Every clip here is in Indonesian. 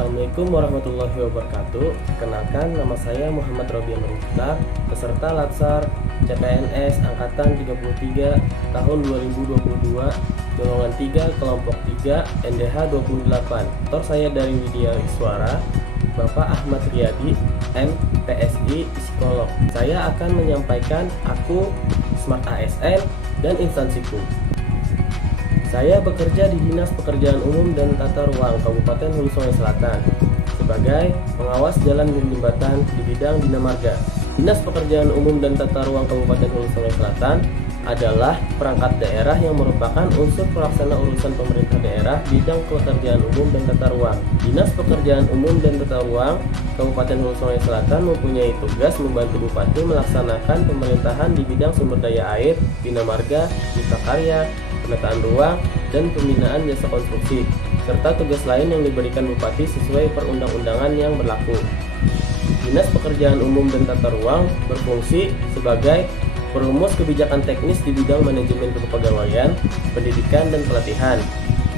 Assalamualaikum warahmatullahi wabarakatuh. Kenalkan, nama saya Muhammad Robian Rufta, peserta Latsar CPNS Angkatan 33 tahun 2022, golongan 3, kelompok 3, NDH 28. Aktor saya dari Widya Iswara, Bapak Ahmad Riyadi, MPSI Psikolog. Saya akan menyampaikan aku, Smart ASN, dan instansiku. Saya bekerja di Dinas Pekerjaan Umum dan Tata Ruang Kabupaten Hulu Sungai Selatan sebagai pengawas jalan dan jembatan di bidang Bina Marga. Dinas Pekerjaan Umum dan Tata Ruang Kabupaten Hulu Sungai Selatan adalah perangkat daerah yang merupakan unsur pelaksana urusan pemerintah daerah bidang pekerjaan umum dan tata ruang. Dinas Pekerjaan Umum dan Tata Ruang Kabupaten Hulu Sungai Selatan mempunyai tugas membantu Bupati melaksanakan pemerintahan di bidang sumber daya air, Bina Marga, Cipta Karya, penataan ruang, dan pembinaan jasa konstruksi, serta tugas lain yang diberikan Bupati sesuai perundang-undangan yang berlaku. Dinas Pekerjaan Umum dan Tata Ruang berfungsi sebagai perumus kebijakan teknis di bidang manajemen kepegawaian, pendidikan, dan pelatihan,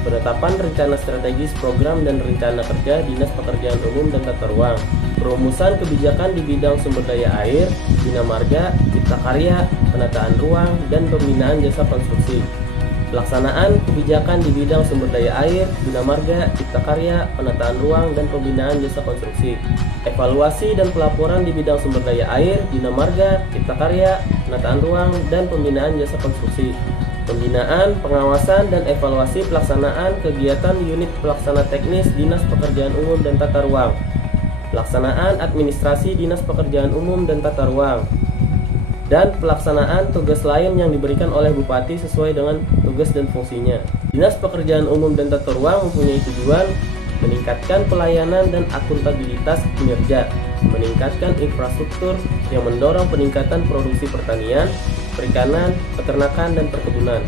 penetapan rencana strategis program dan rencana kerja Dinas Pekerjaan Umum dan Tata Ruang, perumusan kebijakan di bidang sumber daya air, Bina Marga, Cipta Karya, penataan ruang, dan pembinaan jasa konstruksi. Pelaksanaan kebijakan di bidang sumber daya air, Bina Marga, Cipta Karya, penataan ruang, dan pembinaan jasa konstruksi. Evaluasi dan pelaporan di bidang sumber daya air, Bina Marga, Cipta Karya, penataan ruang, dan pembinaan jasa konstruksi. Pembinaan, pengawasan, dan evaluasi pelaksanaan kegiatan unit pelaksana teknis Dinas Pekerjaan Umum dan Tata Ruang. Pelaksanaan administrasi Dinas Pekerjaan Umum dan Tata Ruang. Dan pelaksanaan tugas lain yang diberikan oleh Bupati sesuai dengan tugas dan fungsinya. Dinas Pekerjaan Umum dan Tata Ruang mempunyai tujuan meningkatkan pelayanan dan akuntabilitas kinerja, meningkatkan infrastruktur yang mendorong peningkatan produksi pertanian, perikanan, peternakan, dan perkebunan,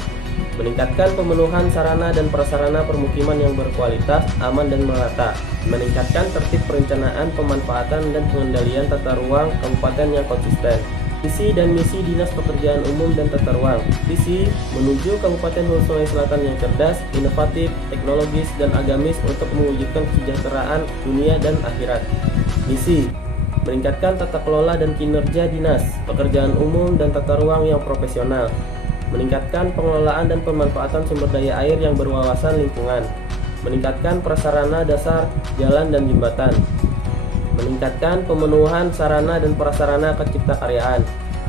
meningkatkan pemenuhan sarana dan prasarana permukiman yang berkualitas, aman, dan merata, meningkatkan tertib perencanaan, pemanfaatan, dan pengendalian tata ruang kabupaten yang konsisten. Visi dan misi Dinas Pekerjaan Umum dan Tata Ruang. Visi menuju Kabupaten Hulu Sungai Selatan yang cerdas, inovatif, teknologis, dan agamis untuk mewujudkan kesejahteraan dunia dan akhirat. Misi meningkatkan tata kelola dan kinerja Dinas Pekerjaan Umum dan Tata Ruang yang profesional, meningkatkan pengelolaan dan pemanfaatan sumber daya air yang berwawasan lingkungan, meningkatkan prasarana dasar jalan dan jembatan, meningkatkan pemenuhan sarana dan prasarana keciptakaryaan,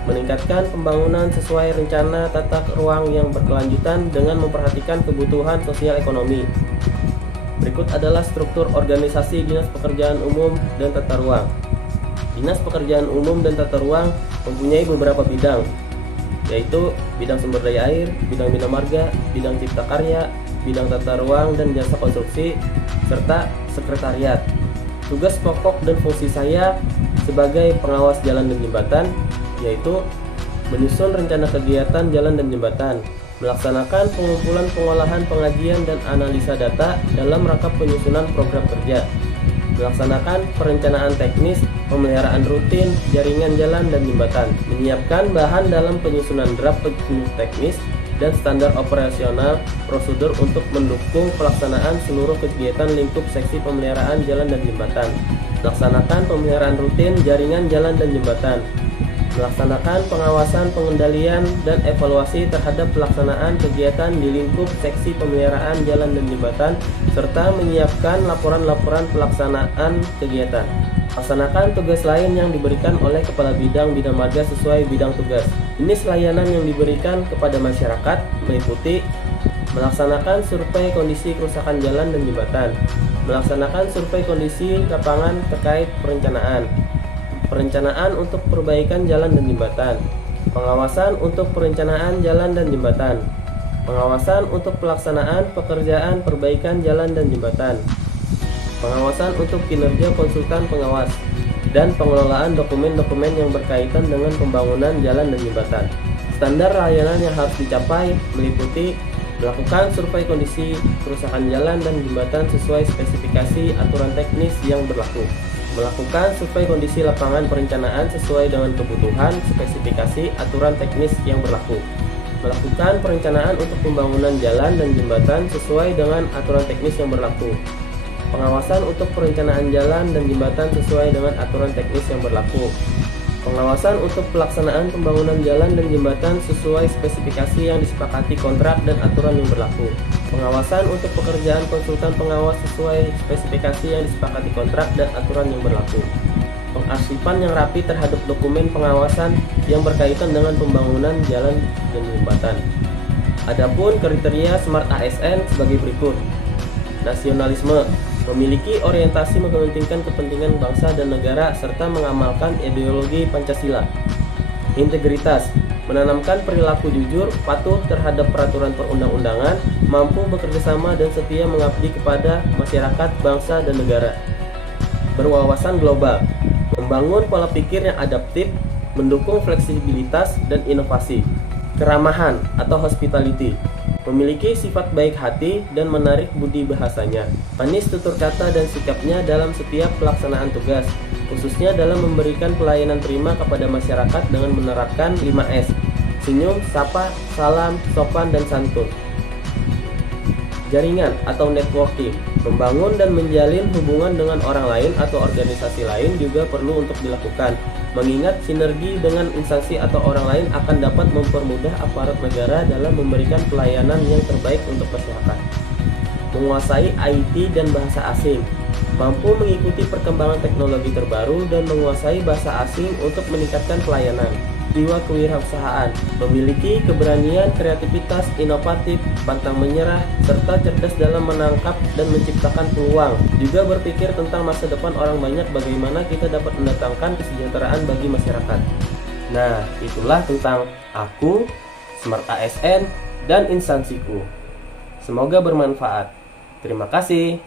meningkatkan pembangunan sesuai rencana tata ruang yang berkelanjutan dengan memperhatikan kebutuhan sosial ekonomi. Berikut adalah struktur organisasi Dinas Pekerjaan Umum dan Tata Ruang. Dinas Pekerjaan Umum dan Tata Ruang mempunyai beberapa bidang, yaitu bidang sumber daya air, bidang Bina Marga, bidang Cipta Karya, bidang tata ruang dan jasa konstruksi, serta sekretariat. Tugas pokok dan fungsi saya sebagai pengawas jalan dan jembatan yaitu menyusun rencana kegiatan jalan dan jembatan, melaksanakan pengumpulan, pengolahan, pengajian, dan analisa data dalam rangka penyusunan program kerja, melaksanakan perencanaan teknis, pemeliharaan rutin jaringan jalan dan jembatan, menyiapkan bahan dalam penyusunan draft petunjuk teknis dan standar operasional prosedur untuk mendukung pelaksanaan seluruh kegiatan lingkup seksi pemeliharaan jalan dan jembatan, melaksanakan pemeliharaan rutin jaringan jalan dan jembatan, melaksanakan pengawasan, pengendalian, dan evaluasi terhadap pelaksanaan kegiatan di lingkup seksi pemeliharaan jalan dan jembatan, serta menyiapkan laporan-laporan pelaksanaan kegiatan. Laksanakan tugas lain yang diberikan oleh Kepala Bidang Bina Marga sesuai bidang tugas. Jenis layanan yang diberikan kepada masyarakat meliputi melaksanakan survei kondisi kerusakan jalan dan jembatan, melaksanakan survei kondisi lapangan terkait perencanaan untuk perbaikan jalan dan jembatan, pengawasan untuk perencanaan jalan dan jembatan, pengawasan untuk pelaksanaan pekerjaan perbaikan jalan dan jembatan, pengawasan untuk kinerja konsultan pengawas, dan pengelolaan dokumen-dokumen yang berkaitan dengan pembangunan jalan dan jembatan. Standar layanan yang harus dicapai meliputi melakukan survei kondisi kerusakan jalan dan jembatan sesuai spesifikasi aturan teknis yang berlaku, melakukan survei kondisi lapangan perencanaan sesuai dengan kebutuhan spesifikasi aturan teknis yang berlaku, melakukan perencanaan untuk pembangunan jalan dan jembatan sesuai dengan aturan teknis yang berlaku, Pengawasan untuk perencanaan jalan dan jembatan sesuai dengan aturan teknis yang berlaku. Pengawasan untuk pelaksanaan pembangunan jalan dan jembatan sesuai spesifikasi yang disepakati kontrak dan aturan yang berlaku. Pengawasan untuk pekerjaan konsultan pengawas sesuai spesifikasi yang disepakati kontrak dan aturan yang berlaku. Pengarsipan yang rapi terhadap dokumen pengawasan yang berkaitan dengan pembangunan jalan dan jembatan. Adapun kriteria Smart ASN sebagai berikut. Nasionalisme, memiliki orientasi mementingkan kepentingan bangsa dan negara serta mengamalkan ideologi Pancasila. Integritas, menanamkan perilaku jujur, patuh terhadap peraturan perundang-undangan, mampu bekerjasama dan setia mengabdi kepada masyarakat, bangsa, dan negara. Berwawasan global, membangun pola pikir yang adaptif, mendukung fleksibilitas dan inovasi. Keramahan atau hospitality, memiliki sifat baik hati dan menarik budi bahasanya. Manis tutur kata dan sikapnya dalam setiap pelaksanaan tugas, khususnya dalam memberikan pelayanan prima kepada masyarakat dengan menerapkan 5S: senyum, sapa, salam, sopan, dan santun. Jaringan atau networking, membangun dan menjalin hubungan dengan orang lain atau organisasi lain juga perlu untuk dilakukan, mengingat sinergi dengan instansi atau orang lain akan dapat mempermudah aparat negara dalam memberikan pelayanan yang terbaik untuk masyarakat. Menguasai IT dan bahasa asing, mampu mengikuti perkembangan teknologi terbaru dan menguasai bahasa asing untuk meningkatkan pelayanan. Jiwa kewirausahaan, memiliki keberanian, kreativitas, inovatif, pantang menyerah, serta cerdas dalam menangkap dan menciptakan peluang. Juga berpikir tentang masa depan orang banyak, bagaimana kita dapat mendatangkan kesejahteraan bagi masyarakat. Nah, itulah tentang aku, Smart ASN, dan instansiku. Semoga bermanfaat. Terima kasih.